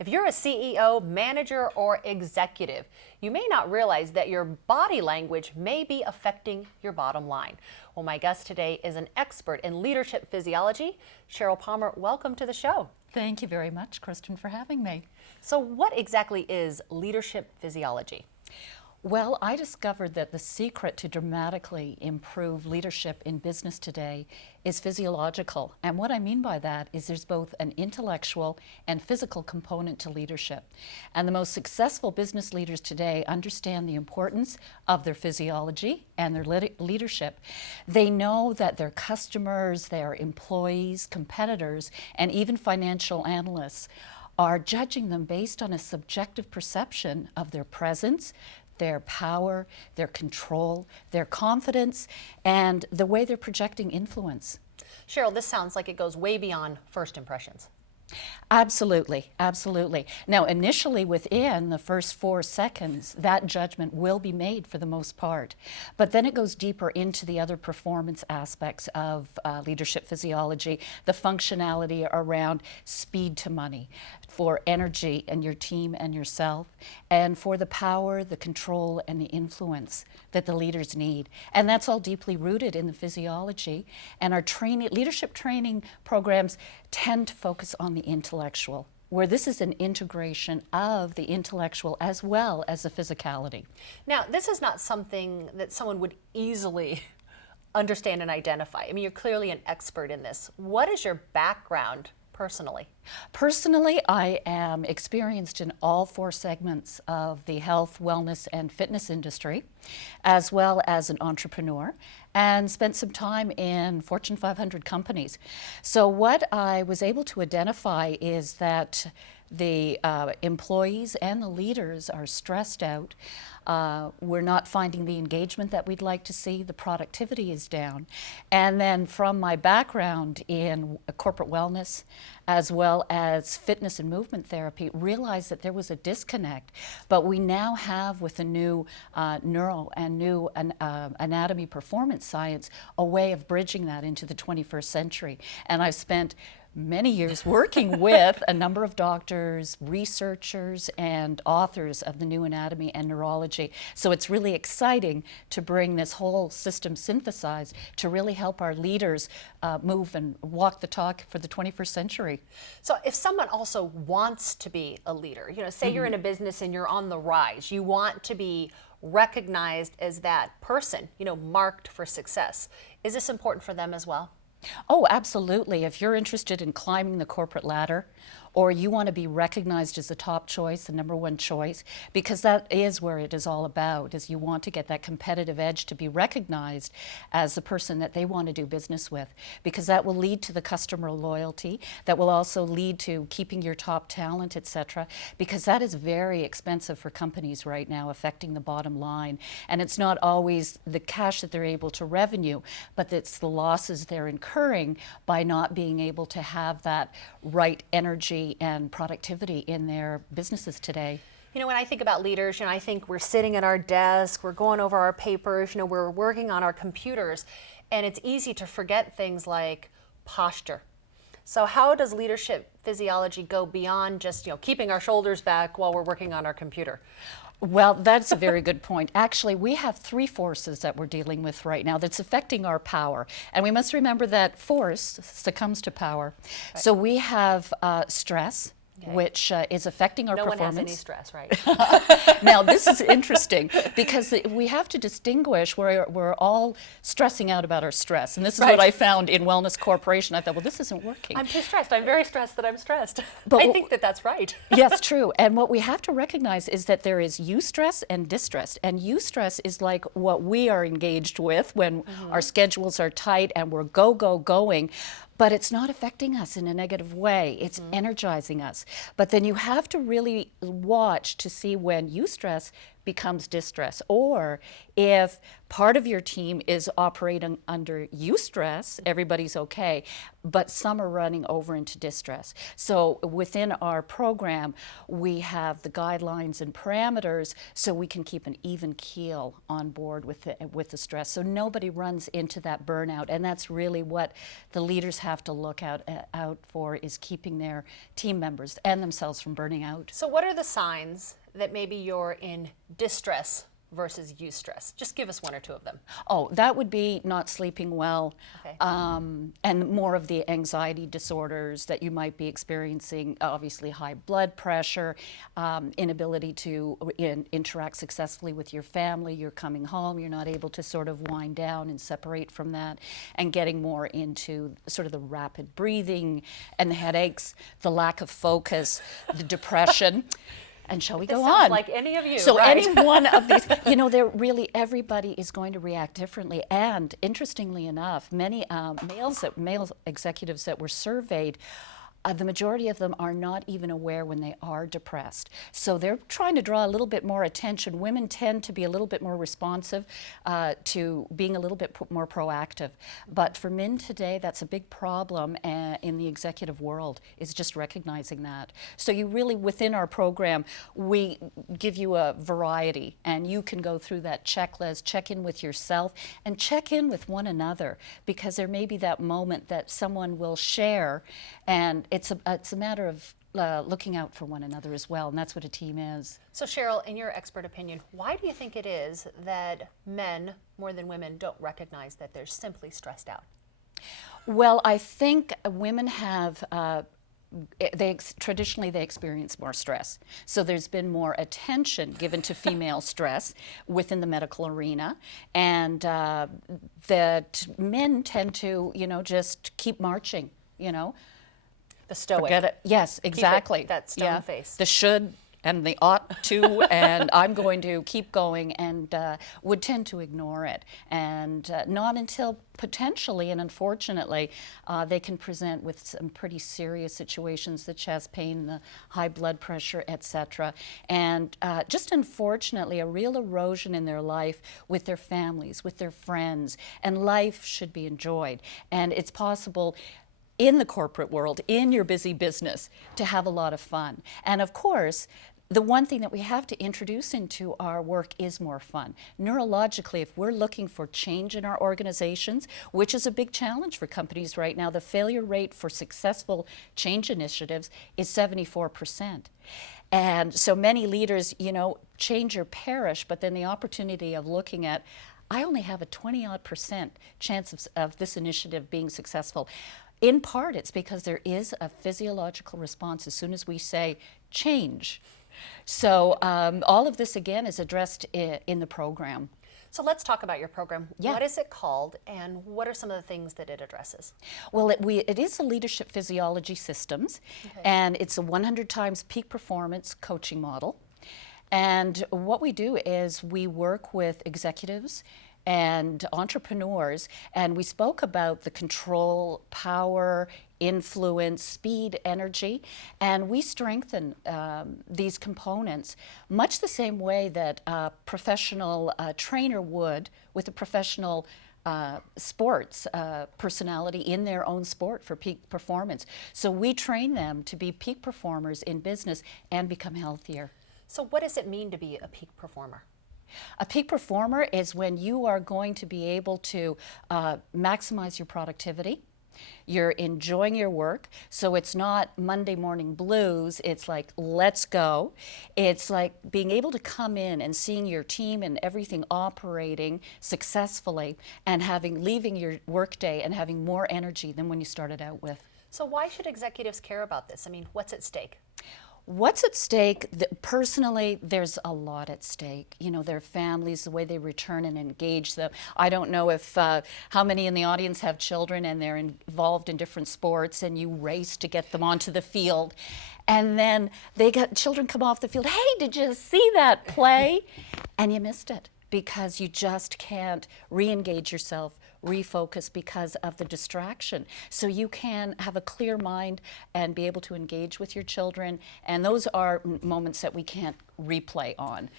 If you're a CEO, manager, or executive, you may not realize that your body language may be affecting your bottom line. Well, my guest today is an expert in leadership physiology. Cheryl Pomer, welcome to the show. Thank you very much, Kristen, for having me. So what exactly is leadership physiology? Well, I discovered that the secret to dramatically improve leadership in business today is physiological. And what I mean by that is there's both an intellectual and physical component to leadership. And the most successful business leaders today understand the importance of their physiology and their leadership. They know that their customers, their employees, competitors, and even financial analysts are judging them based on a subjective perception of their presence, their power, their control, their confidence, and the way they're projecting influence. Cheryl, this sounds like it goes way beyond first impressions. Absolutely, absolutely. Now, initially within the first 4 seconds, that judgment will be made for the most part. But then it goes deeper into the other performance aspects of leadership physiology, the functionality around speed to money, for energy and your team and yourself, and for the power, the control, and the influence that the leaders need. And that's all deeply rooted in the physiology. And our leadership training programs tend to focus on the intellectual, where this is an integration of the intellectual as well as the physicality. Now, this is not something that someone would easily understand and identify. I mean, you're clearly an expert in this. What is your background personally? Personally, I am experienced in all 4 segments of the health, wellness, and fitness industry, as well as an entrepreneur, and spent some time in Fortune 500 companies. So what I was able to identify is that the employees and the leaders are stressed out. We're not finding the engagement that we'd like to see. The productivity is down. And then from my background in corporate wellness, as well as fitness and movement therapy, realized that there was a disconnect. But we now have, with the new neuro and new anatomy performance science, a way of bridging that into the 21st century. And I've spent many years working with a number of doctors, researchers, and authors of the new anatomy and neurology. So it's really exciting to bring this whole system synthesized to really help our leaders move and walk the talk for the 21st century. So if someone also wants to be a leader, say you're in a business and you're on the rise, you want to be recognized as that person, marked for success. Is this important for them as well? Oh, absolutely. If you're interested in climbing the corporate ladder, or you want to be recognized as the top choice, the number one choice, because that is where it is all about, is you want to get that competitive edge to be recognized as the person that they want to do business with, because that will lead to the customer loyalty, that will also lead to keeping your top talent, etc., because that is very expensive for companies right now, affecting the bottom line. And it's not always the cash that they're able to revenue, but it's the losses they're incurring by not being able to have that right energy and productivity in their businesses today. When I think about leaders, I think we're sitting at our desk, we're going over our papers, we're working on our computers, and it's easy to forget things like posture. So how does leadership physiology go beyond just, keeping our shoulders back while we're working on our computer? Well, that's a very good point. Actually, we have 3 forces that we're dealing with right now that's affecting our power. And we must remember that force succumbs to power. Right. So we have stress, which is affecting our performance. No one has any stress, right? Now, this is interesting because we have to distinguish where we're all stressing out about our stress. And this is what I found in Wellness Corporation. I thought, well, this isn't working. I'm too stressed. I'm very stressed that I'm stressed. But I think that that's right. Yes, true. And what we have to recognize is that there is eustress and distress. And eustress is like what we are engaged with when our schedules are tight and we're going. But it's not affecting us in a negative way. It's energizing us. But then you have to really watch to see when eustress becomes distress. Or if part of your team is operating under eustress, everybody's okay, but some are running over into distress. So within our program, we have the guidelines and parameters so we can keep an even keel on board with the stress. So nobody runs into that burnout. And that's really what the leaders have to look out for, is keeping their team members and themselves from burning out. So what are the signs that maybe you're in distress versus eustress? Just give us one or two of them. Oh, that would be not sleeping well, Okay. and more of the anxiety disorders that you might be experiencing, obviously high blood pressure, inability to interact successfully with your family, you're coming home, you're not able to sort of wind down and separate from that, and getting more into sort of the rapid breathing and the headaches, the lack of focus, the depression. And shall we This go sounds on? like any of you, So right? any one of these, they're really, everybody is going to react differently. And interestingly enough, many male executives that were surveyed, the majority of them are not even aware when they are depressed. So they're trying to draw a little bit more attention. Women tend to be a little bit more responsive to being a little bit more proactive. But for men today, that's a big problem in the executive world, is just recognizing that. So you really, within our program, we give you a variety, and you can go through that checklist, check in with yourself, and check in with one another, because there may be that moment that someone will share, and it's a matter of looking out for one another as well, and that's what a team is. So Cheryl, in your expert opinion, why do you think it is that men, more than women, don't recognize that they're simply stressed out? Well, I think women have traditionally they experience more stress. So there's been more attention given to female stress within the medical arena, and that men tend to, just keep marching, The stoic. Forget it. Yes, exactly. that stone face. The should and the ought to, and I'm going to keep going, and would tend to ignore it. And not until potentially and unfortunately they can present with some pretty serious situations, the chest pain, the high blood pressure, etc. And just unfortunately a real erosion in their life with their families, with their friends, and life should be enjoyed. And it's possible in the corporate world, in your busy business, to have a lot of fun. And of course, the one thing that we have to introduce into our work is more fun. Neurologically, if we're looking for change in our organizations, which is a big challenge for companies right now, the failure rate for successful change initiatives is 74%. And so many leaders, change or perish, but then the opportunity of looking at, I only have a 20-odd% chance of this initiative being successful. In part, it's because there is a physiological response as soon as we say change. So all of this, again, is addressed in the program. So let's talk about your program. Yeah. What is it called, and what are some of the things that it addresses? Well, it is a leadership physiology systems, and it's a 100 times peak performance coaching model. And what we do is we work with executives and entrepreneurs, and we spoke about the control, power, influence, speed, energy, and we strengthen these components much the same way that a professional trainer would with a professional sports personality in their own sport for peak performance. So we train them to be peak performers in business and become healthier. So what does it mean to be a peak performer? A peak performer is when you are going to be able to maximize your productivity. You're enjoying your work, so it's not Monday morning blues. It's like, let's go. It's like being able to come in and seeing your team and everything operating successfully, and leaving your workday and having more energy than when you started out with. So why should executives care about this? I mean, what's at stake? What's at stake? Personally, there's a lot at stake. Their families, the way they return and engage them. I don't know if how many in the audience have children and they're involved in different sports, and you race to get them onto the field, and then children come off the field. Hey, did you see that play? And you missed it because you just can't re-engage yourself, refocus because of the distraction. So you can have a clear mind and be able to engage with your children, and those are moments that we can't replay on.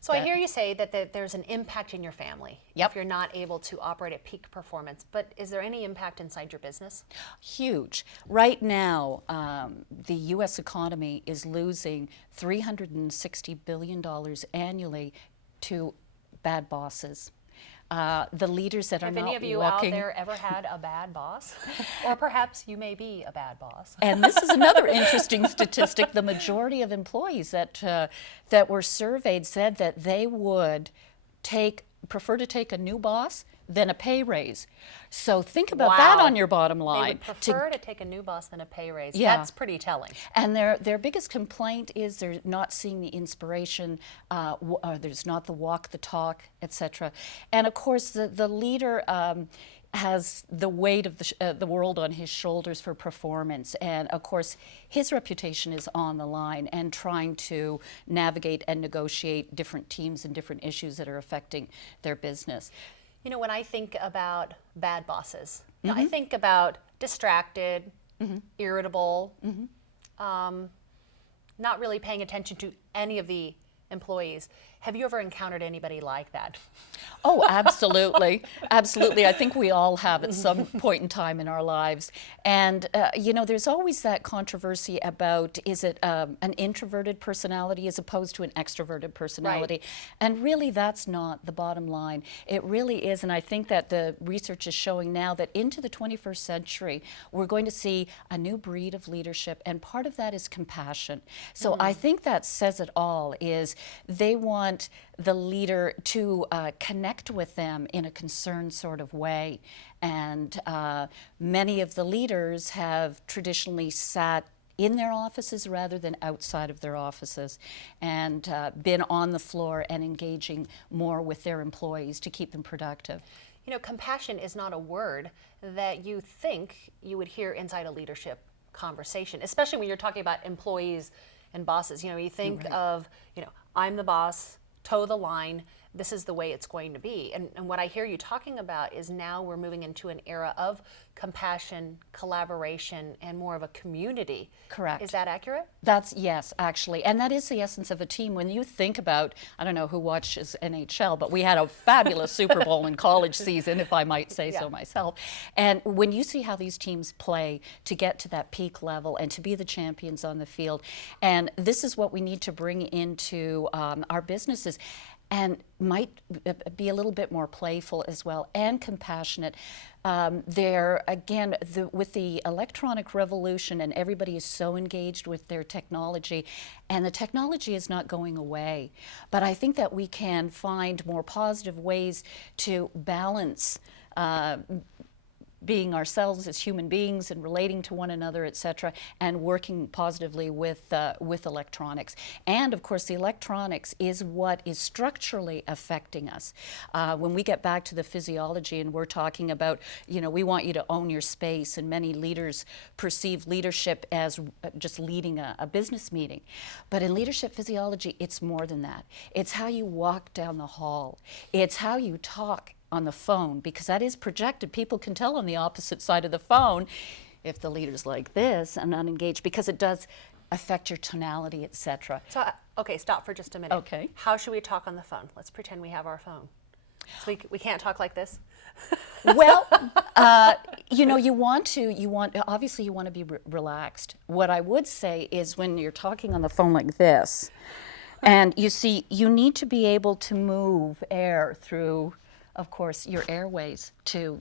So I hear you say that there's an impact in your family Yep. if you're not able to operate at peak performance, but is there any impact inside your business? Huge. Right now, the U.S. economy is losing $360 billion annually to bad bosses. The leaders that are Have not any of you walking. out there ever had a bad boss? Or perhaps you may be a bad boss. And this is another interesting statistic. The majority of employees that were surveyed said that they would prefer to take a new boss than a pay raise. So think about that Wow. on your bottom They line. would prefer to take a new boss than a pay raise. Yeah. That's pretty telling. And their biggest complaint is they're not seeing the inspiration, there's not the walk, the talk, etc. And of course, the leader has the weight of the world on his shoulders for performance. And of course, his reputation is on the line and trying to navigate and negotiate different teams and different issues that are affecting their business. You know, when I think about bad bosses, you know, I think about distracted, irritable, not really paying attention to any of the employees. Have you ever encountered anybody like that? Oh, absolutely. Absolutely. I think we all have at some point in time in our lives. And, you know, there's always that controversy about is it an introverted personality as opposed to an extroverted personality? Right. And really, that's not the bottom line. It really is. And I think that the research is showing now that into the 21st century, we're going to see a new breed of leadership. And part of that is compassion. So I think that says it all is they want the leader to connect with them in a concerned sort of way. And many of the leaders have traditionally sat in their offices rather than outside of their offices and been on the floor and engaging more with their employees to keep them productive. You know, compassion is not a word that you think you would hear inside a leadership conversation, especially when you're talking about employees and bosses. You know, you think of, you know, I'm the boss, toe the line, this is the way it's going to be. And what I hear you talking about is now we're moving into an era of compassion, collaboration, and more of a community. Correct. Is that accurate? Yes, actually. And that is the essence of a team. When you think about, I don't know who watches NHL, but we had a fabulous Super Bowl in college season, if I might say so myself. And when you see how these teams play to get to that peak level and to be the champions on the field, and this is what we need to bring into our businesses. And might be a little bit more playful as well and compassionate. There again, with the electronic revolution, and everybody is so engaged with their technology, and the technology is not going away. But I think that we can find more positive ways to balance being ourselves as human beings and relating to one another, etc., and working positively with electronics. And of course, the electronics is what is structurally affecting us. When we get back to the physiology and we're talking about, you know, we want you to own your space, and many leaders perceive leadership as just leading a business meeting. But in leadership physiology, it's more than that. It's how you walk down the hall. It's how you talk on the phone, because that is projected. People can tell on the opposite side of the phone if the leader's like this and unengaged, because it does affect your tonality, etc. So, okay, stop for just a minute. Okay. How should we talk on the phone? Let's pretend we have our phone. So we can't talk like this? Well, you know, obviously you want to be relaxed. What I would say is when you're talking on the phone like this, and you see, you need to be able to move air through, of course, your airways to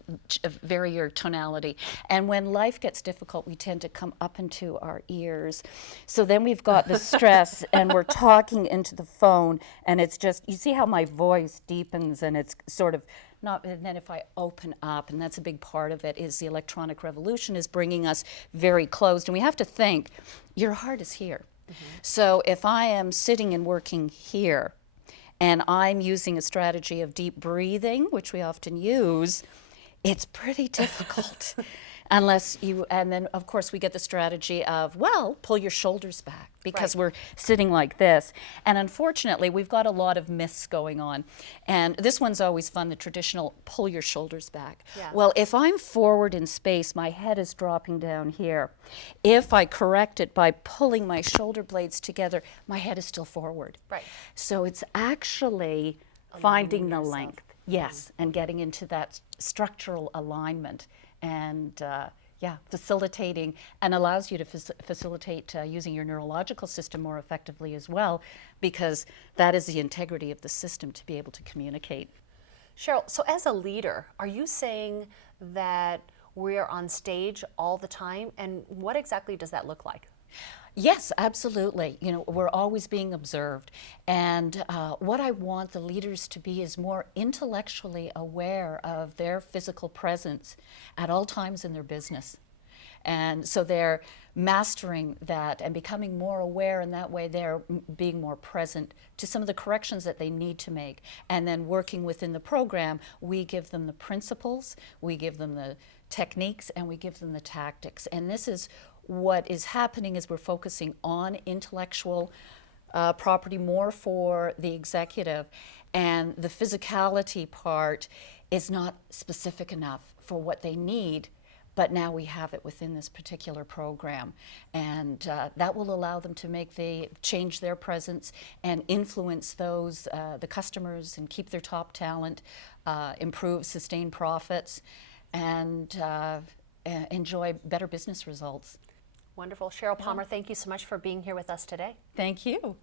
vary your tonality. And when life gets difficult, we tend to come up into our ears. So then we've got the stress and we're talking into the phone, and it's just, you see how my voice deepens, and it's sort of not, and then if I open up, and that's a big part of it, is the electronic revolution is bringing us very closed. And we have to think, your heart is here. So if I am sitting and working here, and I'm using a strategy of deep breathing, which we often use, it's pretty difficult. unless you, and then of course we get the strategy of, well, pull your shoulders back because we're sitting like this. And unfortunately, we've got a lot of myths going on. And this one's always fun, the traditional pull your shoulders back. Yeah. Well, if I'm forward in space, my head is dropping down here. If I correct it by pulling my shoulder blades together, my head is still forward. Right. So it's actually finding the length. Yes, and getting into that structural alignment and facilitating, and allows you to facilitate using your neurological system more effectively as well, because that is the integrity of the system to be able to communicate. Cheryl, so as a leader, are you saying that we're on stage all the time, and what exactly does that look like? Yes, absolutely. You know, we're always being observed. And what I want the leaders to be is more intellectually aware of their physical presence at all times in their business. And so they're mastering that and becoming more aware, and that way they're being more present to some of the corrections that they need to make. And then working within the program, we give them the principles, we give them the techniques, and we give them the tactics. And this is what is happening, is we're focusing on intellectual property more for the executive, and the physicality part is not specific enough for what they need, but now we have it within this particular program, and that will allow them to change their presence and influence those, the customers, and keep their top talent, improve, sustain profits, and enjoy better business results. Wonderful. Cheryl Pomer, thank you so much for being here with us today. Thank you.